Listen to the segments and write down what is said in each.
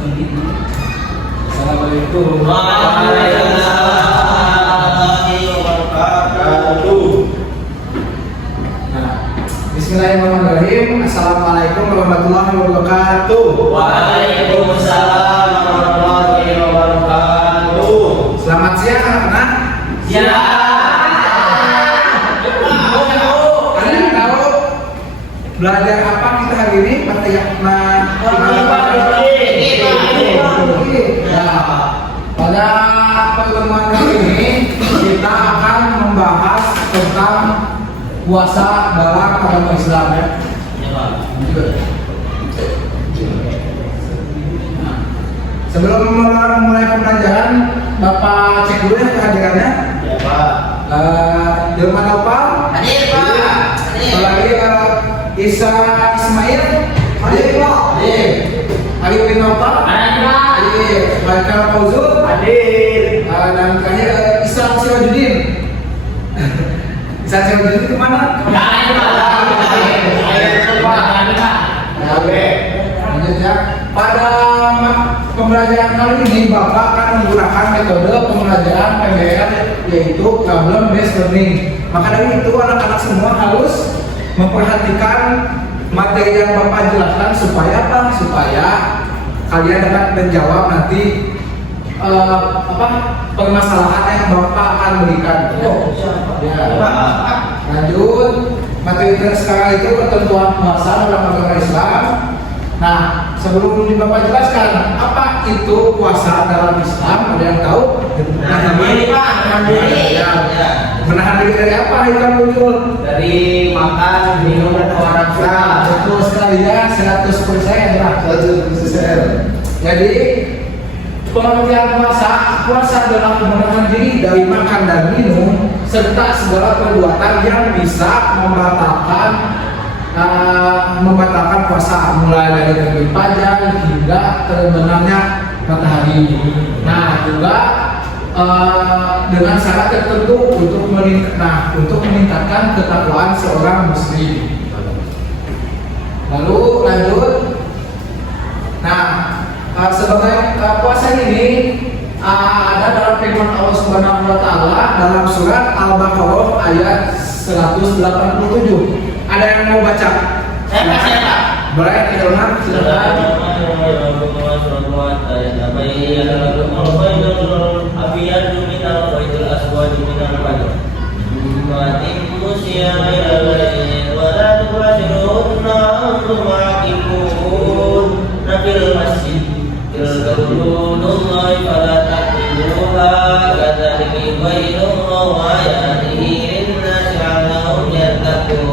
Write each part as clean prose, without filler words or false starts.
Assalamualaikum warahmatullahi wabarakatuh. Nah, bismillahirrahmanirrahim. Assalamualaikum warahmatullahi wabarakatuh. Waalaikumsalam warahmatullahi wabarakatuh. Selamat siang anak-anak. Siang. Ada yang tahu belajar apa kita hari ini? Pada pertemuan kali ini kita akan membahas tentang puasa dalam agama Islam ya. Nah, sebelum memulai pembelajaran, Bapak cek dulu ya kehadirannya. Ya Pak. Jelma Nopal. Hadir Pak. Lagi Isa Ismail. Hadir Pak. Hadir. Arif bin Nopal. Hadir. Michael Fauzul. Hadir. Dan terakhir Islam Sirajudin. Islam Sirajudin itu kemana? Lanjut ya. Pada pembelajaran kali ini Bapak akan menggunakan metode pembelajaran PBL yaitu problem based learning. Maka dari itu anak-anak semua harus memperhatikan materi yang Bapak jelaskan supaya apa? Supaya kalian dapat menjawab nanti permasalahan yang Bapak akan berikan. Lanjut, materi sekarang itu ketentuan puasa dalam agama Islam. Nah, sebelum Bapak jelaskan apa itu puasa dalam Islam, ada yang tahu? Menahan diri Pak, menahan diri. Menahan diri dari apa itu muncul? Dari makan, minum, dan olahraga. Betul sekali ya, 100% lah. 100%. Jadi pengertian puasa adalah menahan diri dari makan dan minum serta segala perbuatan yang bisa membatalkan puasa, mulai dari terbit fajar hingga terbenamnya matahari. Nah, juga dengan syarat tertentu untuk meningkatkan ketakwaan seorang muslim. Lalu lanjut. Nah, sebagai puasa ini ada dalam firman Allah Subhanahu wa taala dalam surat Al-Baqarah ayat 187. Ada yang mau baca? Saya baca ya Pak. Boleh, Ilham, silakan.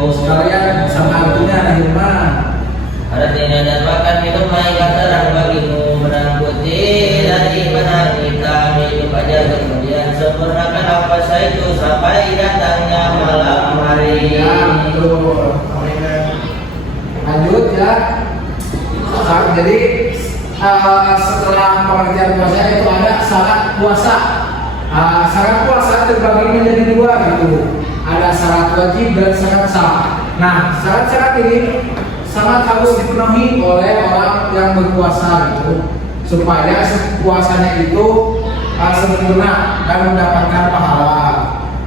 Sekalian sama artinya Hilman. Artinya dan makan minum mainkan terang bagimu, menang putih dan ibadah kita hidup aja, kemudian sempurnakan apa saja itu sampai datangnya malam hari. Ya, betul. Lanjut ya. Jadi setelah pengertian puasa itu ada syarat puasa. Syarat puasa terbagi menjadi dua gitu. Ada syarat wajib dan syarat sah. Nah, syarat-syarat ini sangat harus dipenuhi oleh orang yang berpuasa gitu, supaya puasanya itu sempurna dan mendapatkan pahala.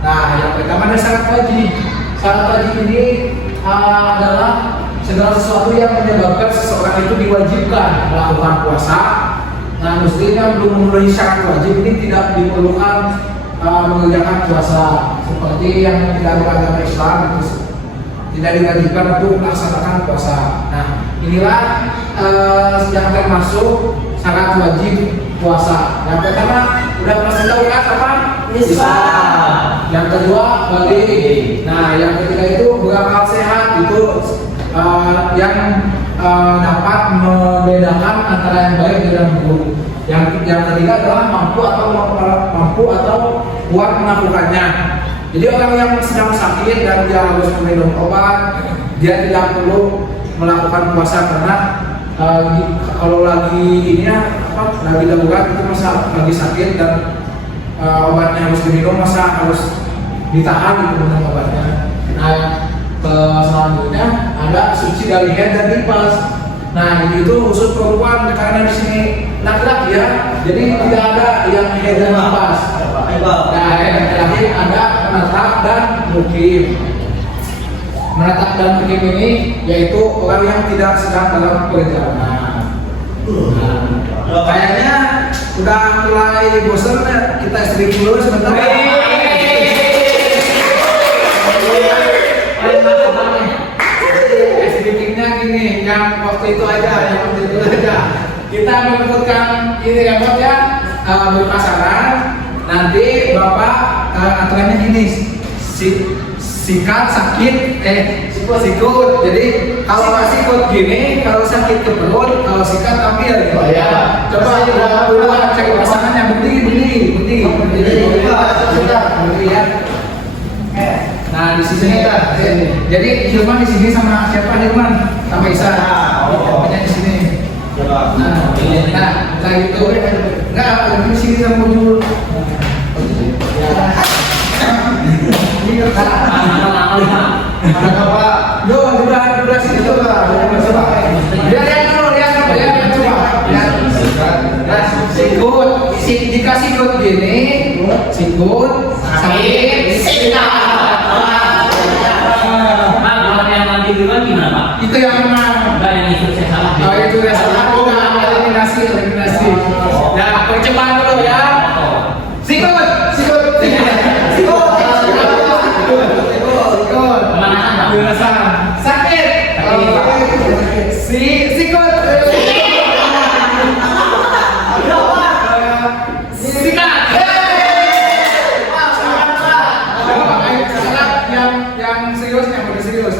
Nah, yang pertama ada syarat wajib. Syarat wajib ini adalah segala sesuatu yang menyebabkan seseorang itu diwajibkan melakukan puasa. Nah, muslim yang belum memenuhi syarat wajib ini tidak diperlukan mengerjakan puasa, seperti yang tidak beragama Islam itu tidak diwajibkan untuk melaksanakan puasa. Nah, inilah yang termasuk syarat wajib puasa. Yang pertama udah pasti tahu kan apa? Islam. Yang kedua balik. Nah, yang ketiga itu berakal sehat, itu yang dapat membedakan antara yang baik dan yang buruk. Yang ketiga adalah mampu atau kuat melakukannya. Jadi orang yang sedang sakit dan dia harus minum obat, dia tidak perlu melakukan puasa karena kalau lagi lagi darurat itu masa lagi sakit dan obatnya harus diminum, masa harus ditahan gitu minum obatnya. Nah, selanjutnya ada suci dari haid dan nifas. Nah, itu khusus perempuan karena di sini laki-laki ya, jadi tidak ada yang haid dan nifas. Nah, yang terakhir ada menetap dan mukim. Menetap dan mukim ini yaitu orang yang tidak sedang dalam perjalanan. Kayaknya udah mulai bosan ya, kita istirahat dulu sebentar. Sedikitnya gini, yang waktu itu aja, kita menyebutkan ini ya, berpasangan. Nanti bapak aturannya gini, sikat, sakit, sikut. Jadi kalau nggak sikut gini, kalau sakit ke perut, kalau sikat ambil. Oh, ya. Coba duluan cek pasangan yang beli ya. Nah di sini jadi Hilman di sini sama siapa Hilman? Sama Isa. Namanya di sini. Nah, itu enggak di sini sama Mujur. Ini apa? Yo, udah sini coba. Lihat dulu coba. Lihat. Sikut, dikasih sikut gini, sikut, sakit, sikat. Gimana Pak? Itu yang menang. Enggak yang itu saya salah. Oh itu ya salah. Oh eliminasi. Nah percobaan dulu ya. Sikut. Pemanasan Pak. Pemanasan. Sakit. Sikut. Sikat. Yang seriusnya udah serius.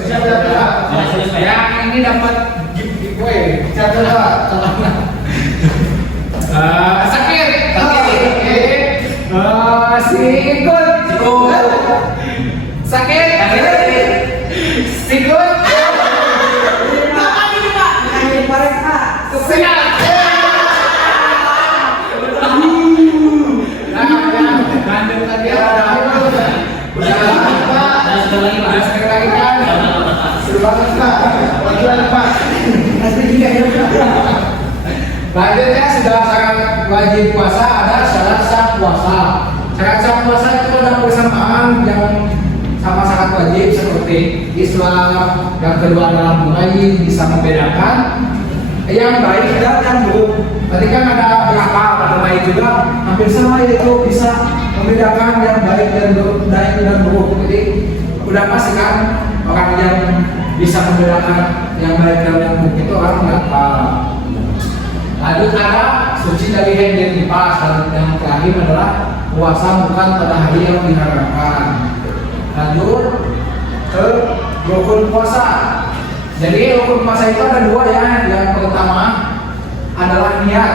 Yang ini dapat giveaway. Sakit. Sikut. Sakit. Sikut. Sikat. Lanjut lagi ya. Sekali lagi kan. Lanjutnya sudah syarat wajib puasa, ada syarat sah puasa. Syarat sah puasa itu ada persamaan yang sama sangat wajib seperti Islam. Yang kedua adalah mulai bisa membedakan yang baik dan yang buruk. Tadi kan ada berapa baik juga hampir sama, yaitu bisa membedakan yang baik dan buruk. Jadi udah pasti kan orang yang bisa membedakan yang baik dan yang buruk itu orang berapa. Lanjut ada suci dari haid dan nifas, dan yang terakhir adalah puasa bukan pada hari yang diharamkan. Lanjut ke rukun puasa. Jadi rukun puasa itu ada dua ya. Yang pertama adalah niat,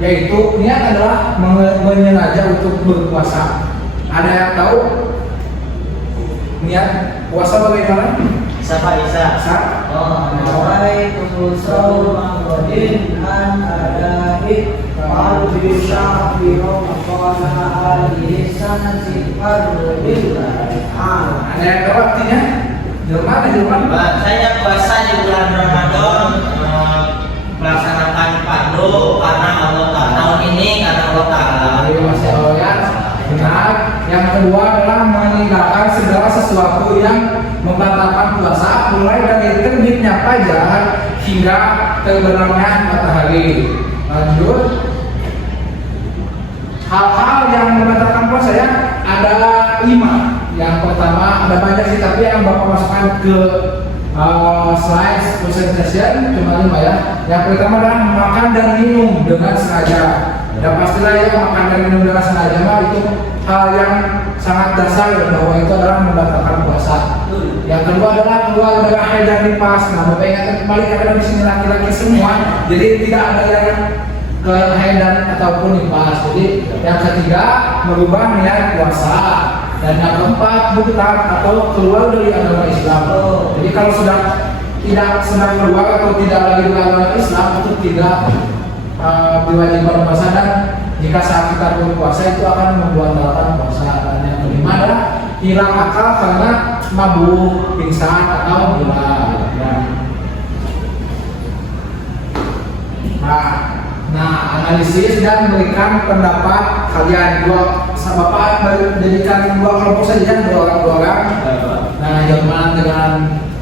yaitu niat adalah menyengaja untuk berpuasa. Ada yang tahu niat puasa bagaimana? Siapa Isa? Nawaitu shauma ghadin an ada'i qalbi syahri ramadana alihi sanati ar-rubillahi. Ada yang tahu artinya? Jerman? Saya puasa di bulan Ramadan, melaksanakan fardu karena Allah Ta'ala. Tahun ini karena Allah Ta'ala. Masya Allah ya, benar. Yang kedua adalah meninggalkan segala sesuatu yang membatalkan puasa, mulai dari terbitnya fajar hingga terbenamnya matahari. Lanjut, hal-hal yang membatalkan puasa ya ada 5. Yang pertama ada banyak sih, tapi yang bapak masukkan ke slide presentation cuma 5 ya. Yang pertama adalah makan dan minum dengan sengaja. Dan pastilah ya makan dan minum dengan sengaja itu hal yang sangat dasar bahwa itu adalah membatalkan puasa. Yang kedua adalah keluar dari haid dan nifas. Nah, bapak ingatkan kembali karena di sini laki-laki semua, jadi tidak ada yang ke haid dan ataupun nifas. Jadi yang ketiga merubah niat puasa. Dan yang keempat murtad atau keluar dari agama Islam. Jadi kalau sudah tidak sedang keluar atau tidak lagi beragama Islam itu tidak diwajibkan puasa, dan jika saat kita berpuasa itu akan membatalkan puasa. Dan yang kelima adalah hilang akal karena mabuk, pingsan atau gila. Ya. Nah, Nah, analisis dan memberikan pendapat kalian Bapak menjadikan dua kelompok saja, dua orang. Nah, Jerman dengan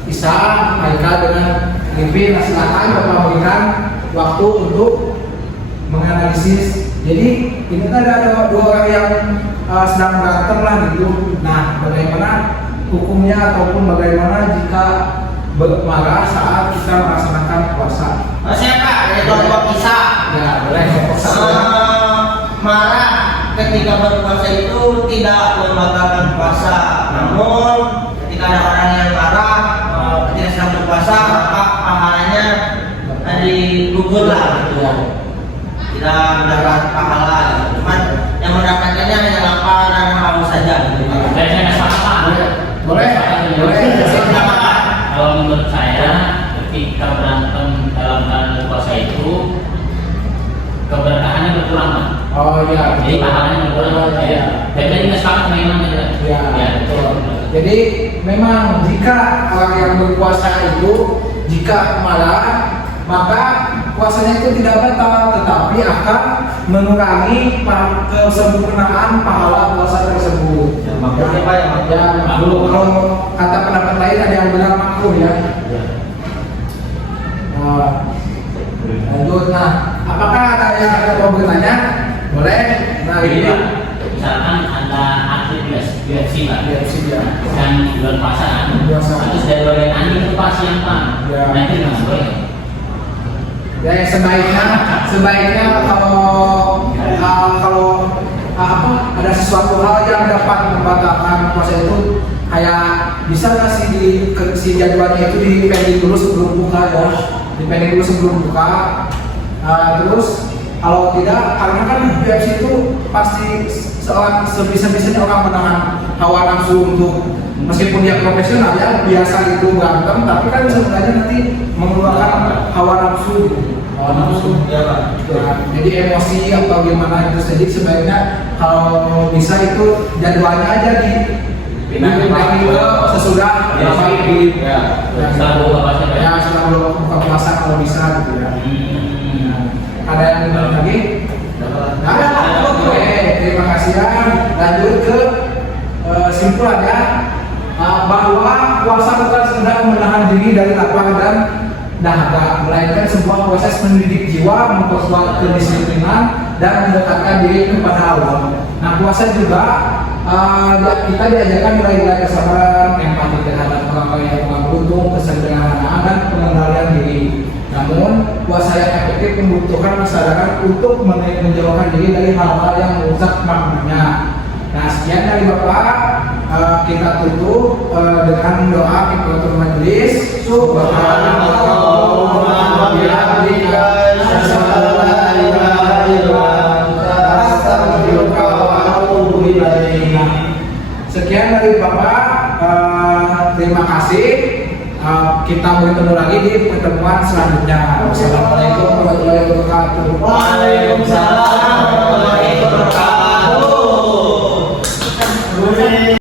Isa, Haikal dengan Livi. Nah, silakan Bapak memberikan waktu untuk menganalisis. Jadi ini ada dua orang yang sedang berantem lah gitu. Nah, bagaimana hukumnya ataupun bagaimana jika marah saat kita melaksanakan puasa? Siapa? Dari kelompok Isa. Ya, boleh kelompok satu. Marah ketika berpuasa itu tidak membatalkan puasa. Namun ketika ada orang yang marah ketika sedang berpuasa, maka pahalanya digugur lah gitu. Tidak mendapat pahala. Cuman yang mendapatkannya hanya lapar dan haus saja. Gitu. Saya nggak salah. Boleh. Kalau menurut saya, ketika berantem dalam keadaan puasa itu keberkahannya berkurang, Pak. Oh iya. Jadi pahalanya berkurang. Iya. Dan nggak sepakat memang ya. Ya, betul. Jadi memang jika orang yang berpuasa itu jika marah, maka puasanya itu tidak batal, tetapi akan mengurangi kesempurnaan pahala puasa tersebut. Ya, makruhnya Pak, ya, makruh. Ya, makruh. Kalau kata pendapat lain ada yang bilang makruh ya. Lanjut. Nah, apakah ada yang mau bertanya? Boleh. Nah, Jadi, ini Pak, misalkan ada atlet UFC, Pak, yang bulan puasa kan, Puasa. terus dari bagian anjing itu Pak siang Pak, Ya. nah itu nggak boleh. ya sebaiknya kalau ada sesuatu hal yang dapat membatalkan puasa itu kayak bisa nggak sih si jadwalnya itu dipending dulu sebelum buka ya, dipending dulu sebelum buka. Terus kalau tidak, karena kan UFC itu pasti sebisa-bisanya orang menahan hawa nafsu untuk meskipun dia profesional ya biasa itu berantem, tapi kan sebenarnya nanti mengeluarkan hawa nafsu. Ya, Pak. Ya, jadi emosi atau gimana itu. Jadi sebaiknya kalau bisa itu jadwalnya aja dipindahin ke sesudah Ya, setelah buka puasa, Pak. ya setelah buka puasa kalau bisa gitu ya. Ada yang bilang lagi? Ada. Oke, terima kasih ya. Lanjut ke simpulan ya. Bahwa puasa bukan sekedar menahan diri dari lapar dan dahaga, melainkan sebuah proses mendidik jiwa, memperkuat kedisiplinan dan mendekatkan diri kepada Allah. Nah, puasa juga kita diajarkan mulai dari kesabaran, empati terhadap orang yang kurang beruntung, kesederhanaan dan pengendalian diri. Namun, puasa yang efektif membutuhkan kesadaran untuk menjauhkan diri dari hal-hal yang merusak maknanya. Nah, sekian dari Bapak. Kita tutup dengan doa kifaratul majelis. Subhanallahumma wa bihamdika asyhadu an la ilaha illa anta astaghfiruka wa atubu ilaik. Sekian dari Bapak. Terima kasih. Kita bertemu lagi di pertemuan selanjutnya. Wassalamualaikum warahmatullahi wabarakatuh. Waalaikumsalam warahmatullahi wabarakatuh.